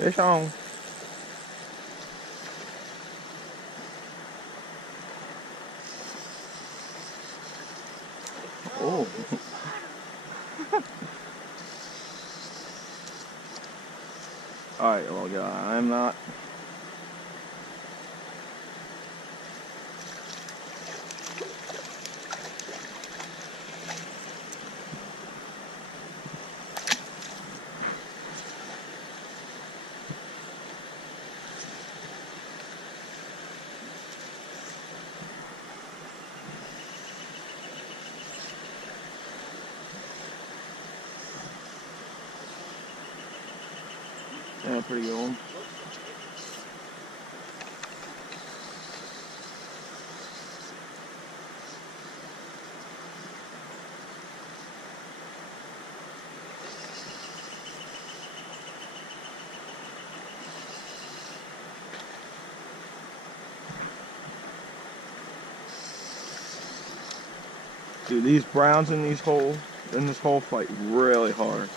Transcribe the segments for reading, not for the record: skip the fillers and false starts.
Fish on. Oh. Alright, well, yeah, I'm not. Yeah, pretty good one. Dude, these browns in this hole fight really hard.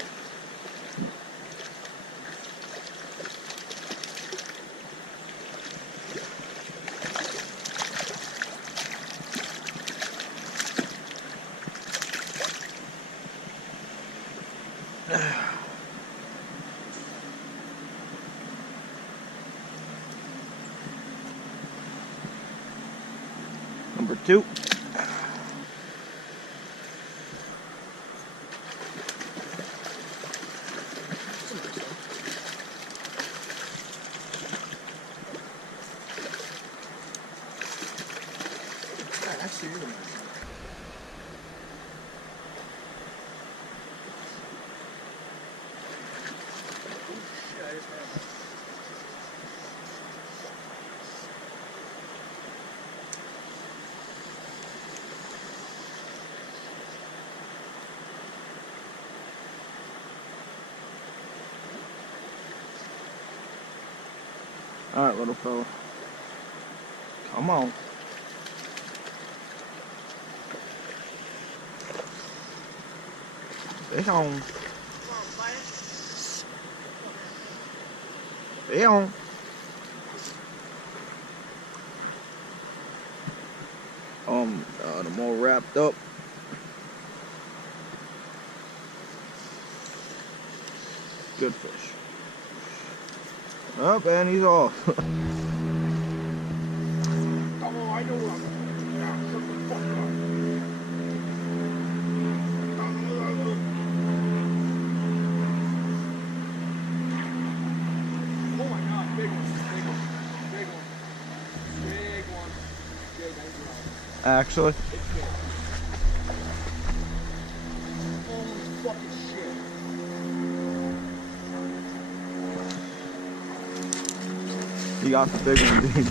Number 2. I see you. Alright, little fella. Come on. Fish on. Fish on. The more wrapped up. Good fish. Oh, and he's off. Oh, I know what I'm doing. Yeah, shut the fuck up. Oh my god, big one, big one, big one, big one, big one. Actually. Holy fucking shit. You got the big one, dude.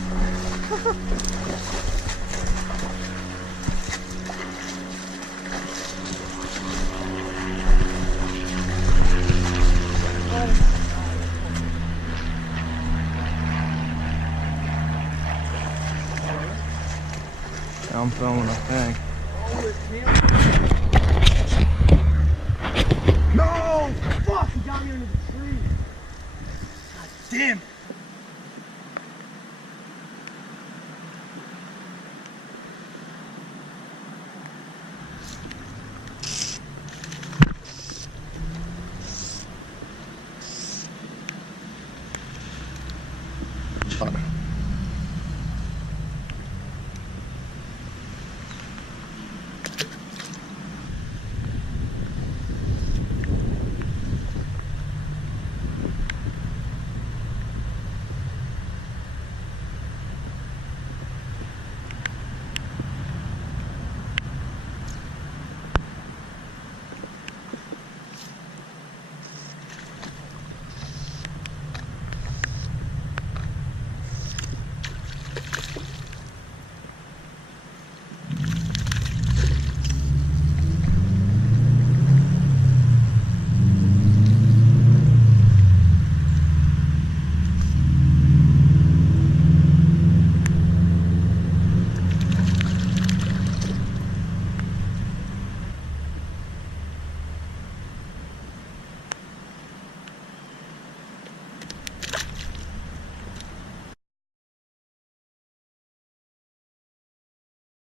I'm filming a thing. Oh, it's him. No! Fuck, he got me under the tree. God damn it. Fun.